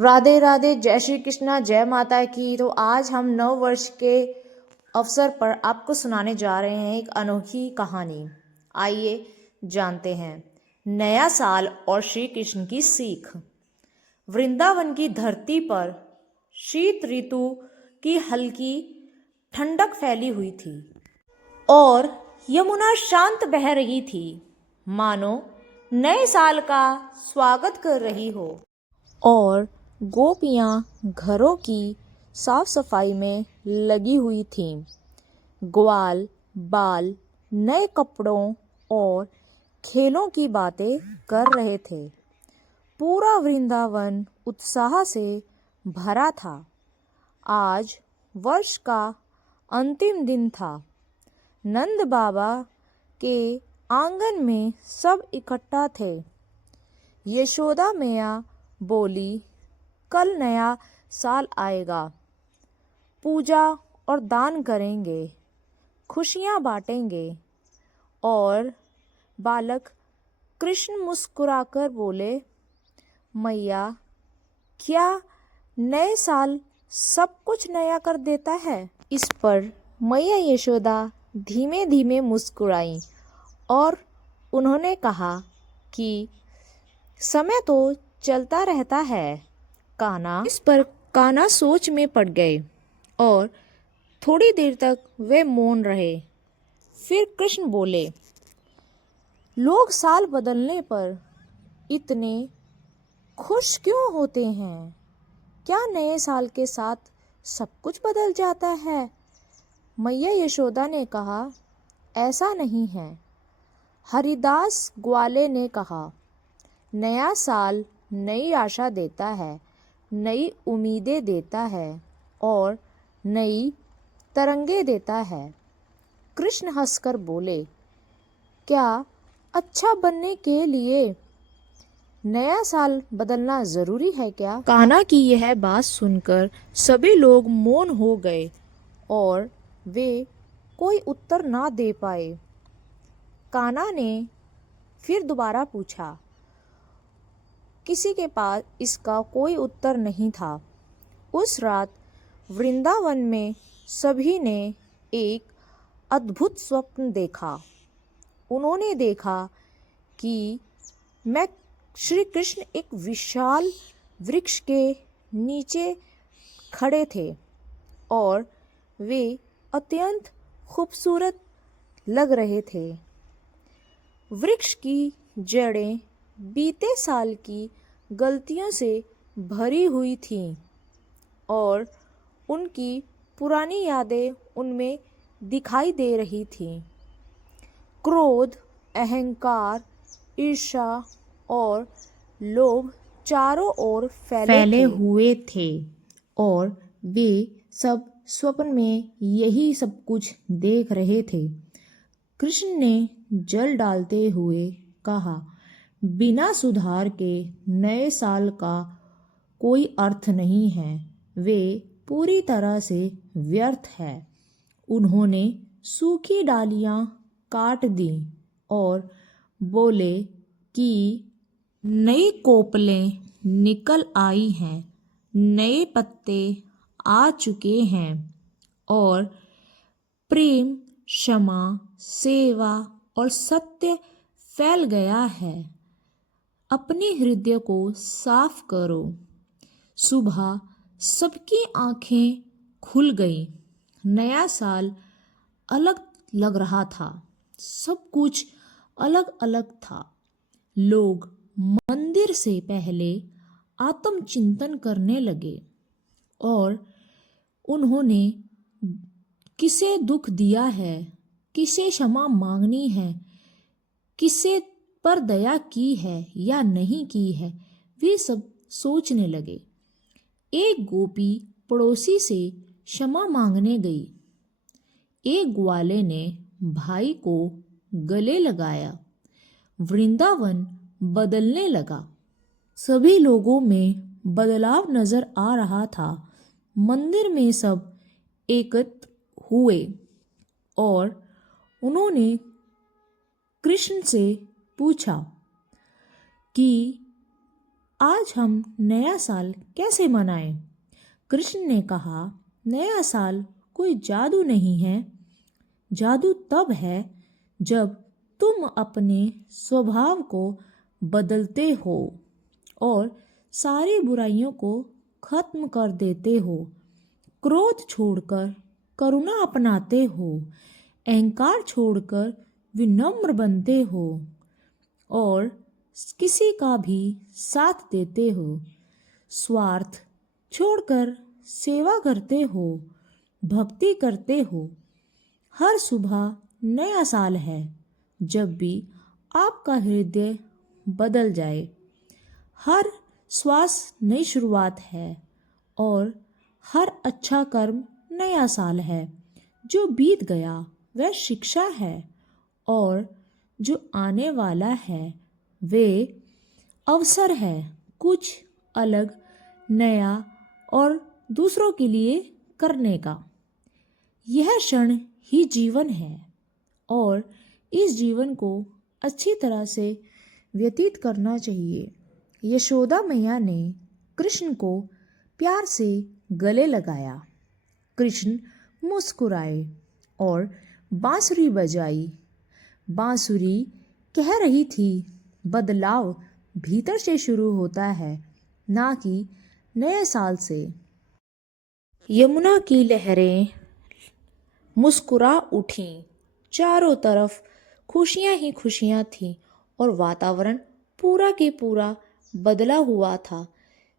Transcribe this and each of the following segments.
राधे राधे, जय श्री कृष्णा, जय माता की। तो आज हम नव वर्ष के अवसर पर आपको सुनाने जा रहे हैं एक अनोखी कहानी। आइए जानते हैं। नया साल और श्री कृष्ण की सीख। वृंदावन की धरती पर शीत ऋतु की हल्की ठंडक फैली हुई थी और यमुना शांत बह रही थी, मानो नए साल का स्वागत कर रही हो। और गोपियाँ घरों की साफ सफाई में लगी हुई थीं। ग्वाल बाल नए कपड़ों और खेलों की बातें कर रहे थे। पूरा वृंदावन उत्साह से भरा था। आज वर्ष का अंतिम दिन था। नंद बाबा के आंगन में सब इकट्ठा थे। यशोदा मैया बोली, कल नया साल आएगा, पूजा और दान करेंगे, खुशियाँ बांटेंगे। और बालक कृष्ण मुस्कुराकर बोले, मैया, क्या नए साल सब कुछ नया कर देता है? इस पर मैया यशोदा धीमे धीमे मुस्कुराई और उन्होंने कहा कि समय तो चलता रहता है कान्हा। इस पर कान्हा सोच में पड़ गए और थोड़ी देर तक वे मौन रहे। फिर कृष्ण बोले, लोग साल बदलने पर इतने खुश क्यों होते हैं? क्या नए साल के साथ सब कुछ बदल जाता है? मैया यशोदा ने कहा, ऐसा नहीं है। हरिदास ग्वाले ने कहा, नया साल नई आशा देता है, नई उम्मीदें देता है और नई तरंगे देता है। कृष्ण हंसकर बोले, क्या अच्छा बनने के लिए नया साल बदलना जरूरी है क्या? कान्हा की यह बात सुनकर सभी लोग मौन हो गए और वे कोई उत्तर ना दे पाए। कान्हा ने फिर दोबारा पूछा। किसी के पास इसका कोई उत्तर नहीं था। उस रात वृंदावन में सभी ने एक अद्भुत स्वप्न देखा। उन्होंने देखा कि मैं श्री कृष्ण एक विशाल वृक्ष के नीचे खड़े थे और वे अत्यंत खूबसूरत लग रहे थे। वृक्ष की जड़ें बीते साल की गलतियों से भरी हुई थीं और उनकी पुरानी यादें उनमें दिखाई दे रही थीं। क्रोध, अहंकार, ईर्ष्या और लोभ चारों ओर फैले हुए थे और वे सब स्वप्न में यही सब कुछ देख रहे थे। कृष्ण ने जल डालते हुए कहा, बिना सुधार के नए साल का कोई अर्थ नहीं है, वे पूरी तरह से व्यर्थ है। उन्होंने सूखी डालियां काट दी और बोले कि नई कोपलें निकल आई हैं, नए पत्ते आ चुके हैं और प्रेम, क्षमा, सेवा और सत्य फैल गया है। अपने हृदय को साफ करो। सुबह सबकी आंखें खुल गई। नया साल अलग लग रहा था। सब कुछ अलग अलग था। लोग मंदिर से पहले आत्मचिंतन करने लगे और उन्होंने किसे दुख दिया है, किसे क्षमा मांगनी है, किसे पर दया की है या नहीं की है, वे सब सोचने लगे। एक गोपी पड़ोसी से क्षमा मांगने गई। एक ग्वाले ने भाई को गले लगाया। वृंदावन बदलने लगा। सभी लोगों में बदलाव नजर आ रहा था। मंदिर में सब एकत्र हुए और उन्होंने कृष्ण से पूछा कि आज हम नया साल कैसे मनाएं? कृष्ण ने कहा, नया साल कोई जादू नहीं है। जादू तब है जब तुम अपने स्वभाव को बदलते हो और सारी बुराइयों को खत्म कर देते हो, क्रोध छोड़कर करुणा अपनाते हो, अहंकार छोड़कर विनम्र बनते हो और किसी का भी साथ देते हो, स्वार्थ छोड़कर सेवा करते हो, भक्ति करते हो। हर सुबह नया साल है जब भी आपका हृदय बदल जाए। हर श्वास नई शुरुआत है और हर अच्छा कर्म नया साल है। जो बीत गया वह शिक्षा है और जो आने वाला है वे अवसर है कुछ अलग, नया और दूसरों के लिए करने का। यह क्षण ही जीवन है और इस जीवन को अच्छी तरह से व्यतीत करना चाहिए। यशोदा मैया ने कृष्ण को प्यार से गले लगाया। कृष्ण मुस्कुराए और बांसुरी बजाई। बांसुरी कह रही थी, बदलाव भीतर से शुरू होता है, ना कि नए साल से। यमुना की लहरें मुस्कुरा उठीं। चारों तरफ खुशियां ही खुशियां थीं और वातावरण पूरा के पूरा बदला हुआ था।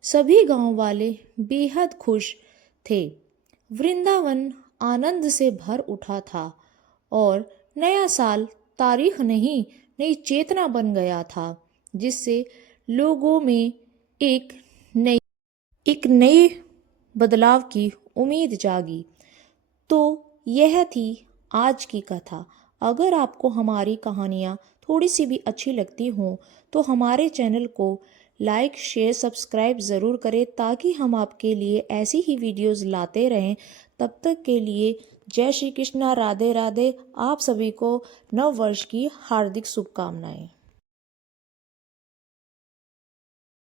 सभी गांव वाले बेहद खुश थे। वृंदावन आनंद से भर उठा था और नया साल तारीख नहीं, नई चेतना बन गया था, जिससे लोगों में एक नई बदलाव की उम्मीद जागी। तो यह थी आज की कथा। अगर आपको हमारी कहानियाँ थोड़ी सी भी अच्छी लगती हों तो हमारे चैनल को लाइक, शेयर, सब्सक्राइब ज़रूर करें ताकि हम आपके लिए ऐसी ही वीडियोस लाते रहें। तब तक के लिए जय श्री कृष्णा, राधे राधे। आप सभी को नव वर्ष की हार्दिक शुभकामनाएं।